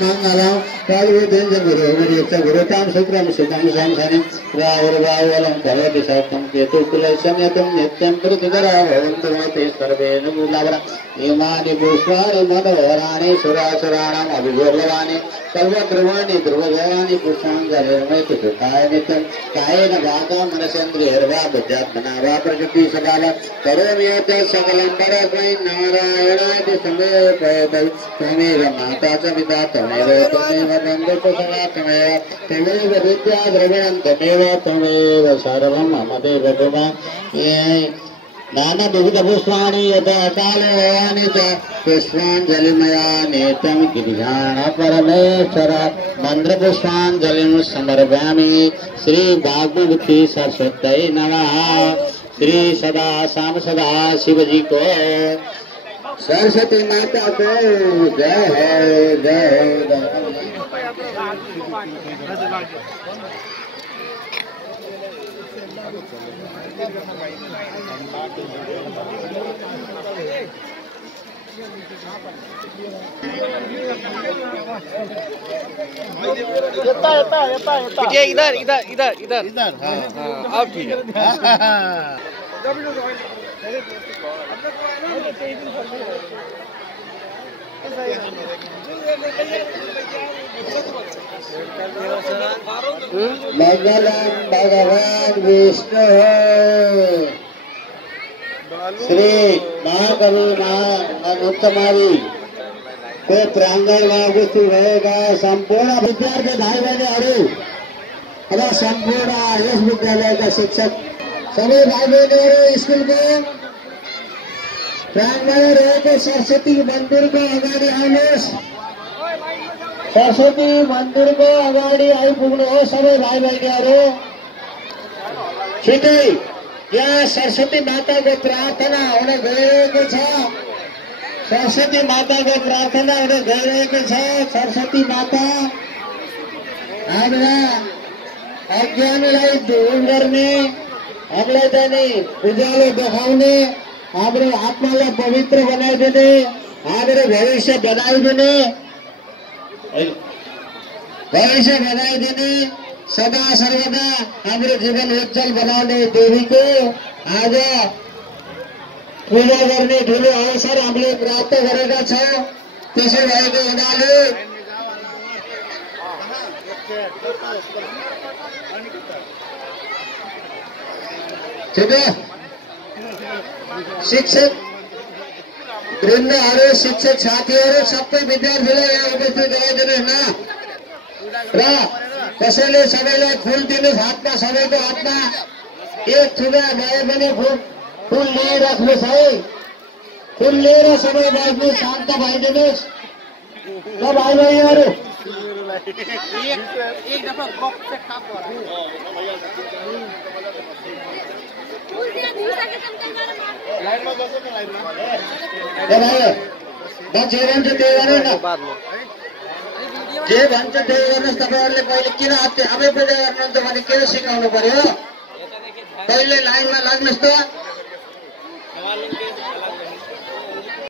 Mangalam, Kalvidin, Guru, Gurutam, Sukram, Sukam, Samsani, Rauravalam, Kavati Satam, Ketu, Kulasamatum, Nitam, Prutigara, Untumati, Sarve, Nulavara, Imani Bushwari, Madhavani, Surasuranam, Abhigoravani, Kalvakruvani, Druvavani, Pushanga, Hermeti, Kayanitam, Kayana Vaka, Manasandri, Herva, Bajatana, Prakati Sabala, Karaviyata, Sakalam, Narayana, Same, Payabal, Same, Mata, Samita, Tameva, Tameva, Nandapasana, Tameva, Tameva, Vidya, Dravan, Tameva, Tameva, Saravam, Amadeva, Duma, Nana Bhuvita Pushwani, Yata, Kale, Anita, Pushwan, Jalimaya, Netam, Girijana, Parameshwara, Mandra Pushwan, Jalim, Samarvami, Sri Bhagavati, Saraswati, Namaha, Sri Sada, Sam Sada, Shivaji Ko, Saraswati माता को जय जय इधर इधर इधर इधर इधर अब ठीक है मंगलम भगवान विष्णु श्री महाकवि महाउत्तमारी को प्रांगण में उपस्थित रहेगा संपूर्ण विद्यार्थी भाई बहनों और संपूर्ण यस विद्यालय का शिक्षक सभी भाई बहनों स्कूल को प्रांगण रहेको सरस्वती मंदिर को अगाडि आउनुहोस् सरस्वती मंदिर को अगाडि आइपुग्नुहोस् सबै भाइ बहिनीहरु छिटै यहाँ सरस्वती माता को प्रार्थना हुन गइरहेको छ सरस्वती माता को प्रार्थना हुन गइरहेको छ सरस्वती माता हाम्रा अज्ञानलाई दूर गर्ने हामीलाई चाहिँ उज्यालो देखाउने हाम्रो आत्मालाई पवित्र बनाइदिने हाम्रो भविष्य बनाइदिने सदा सर्वदा हाम्रो जीवन उज्जवल बनाउने देवीको आज पूजा गर्ने ठुलो अवसर हामीले प्राप्त गरेका छौं त्यसै भएको हुनाले शिक्षक वृन्दहरु शिक्षक साथीहरु सबै विद्यार्थीलाई यहाँ उपस्थित गराइदिनुहोस् न र कसैले सबैलाई फूल दिनुहोस् हातमा सबैको हातमा एक थुगा भए पनि फूल लिएर राख्नुहोस् है फूल लिएर सबै बस्नु शान्त भइदिनुहोस् ल भाइ बहिनीहरु एक दफा गफ से खाप लाइन में बसो न लाइन में जे भन्छ त्यही गर्नु न जे भन्छ त्यही गर्नुस् तपाईहरुले पहिले किन आफै पूजा गर्नुहुन्छ भने किन सिकाउनु पर्यो पहिले लाइनमा लाग्नुस् त